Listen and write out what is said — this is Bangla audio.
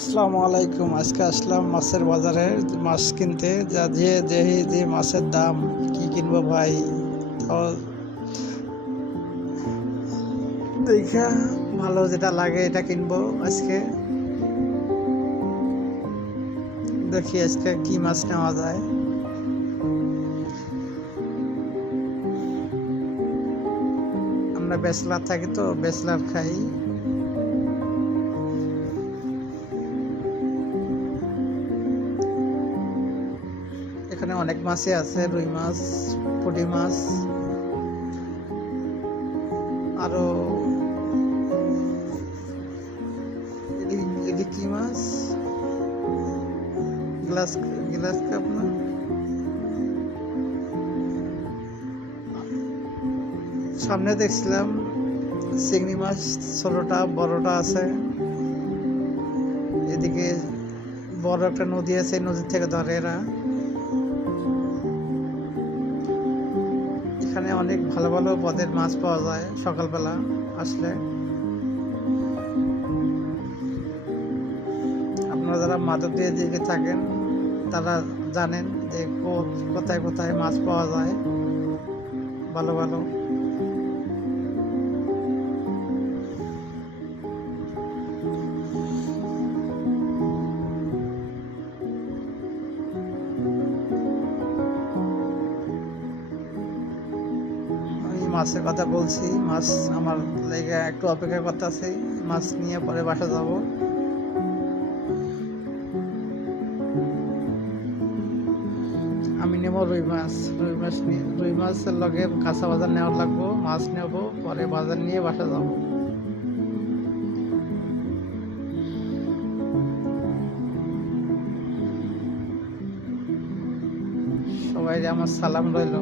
আসসালামু আলাইকুম। আজকে আসলাম মাছের বাজারে মাছ কিনতে। যা যে মাছের দাম, কি কিনবো ভাই। তাও দেখা ভালো যেটা লাগে এটা কিনবো আজকে। দেখি আজকে কি মাছ নেওয়া যায়। আমরা ব্যাচলার থাকি তো ব্যাচলার খাই। এখানে অনেক মাছই আছে, রুই মাছ, পুঁটি মাছ, আরো কি মাছ, গ্লাস গ্লাস কাপ না, সামনে দেখছিলাম চিংড়ি মাছ, ছোটটা বড়টা আছে। এদিকে বড় একটা নদী আছে, নদী থেকে ধরে এরা। এখানে অনেক ভালো ভালো পদের মাছ পাওয়া যায় সকালবেলা আসলে। আপনারা যারা মাধবদীর দিকে থাকেন তারা জানেন যে কোথায় কোথায় মাছ পাওয়া যায় ভালো ভালো। মাছের কথা বলছি, মাছ আমার লেগে একটু অপেক্ষা করতেছি। মাছ নিয়ে পরে বাসা যাব। আমি নেব রুই মাছ। রুই মাছের লগে কাঁচা বাজার নেওয়ার লাগবো, মাছ নেব, পরে বাজার নিয়ে বাসা যাব। সবাই আমার সালাম রইল।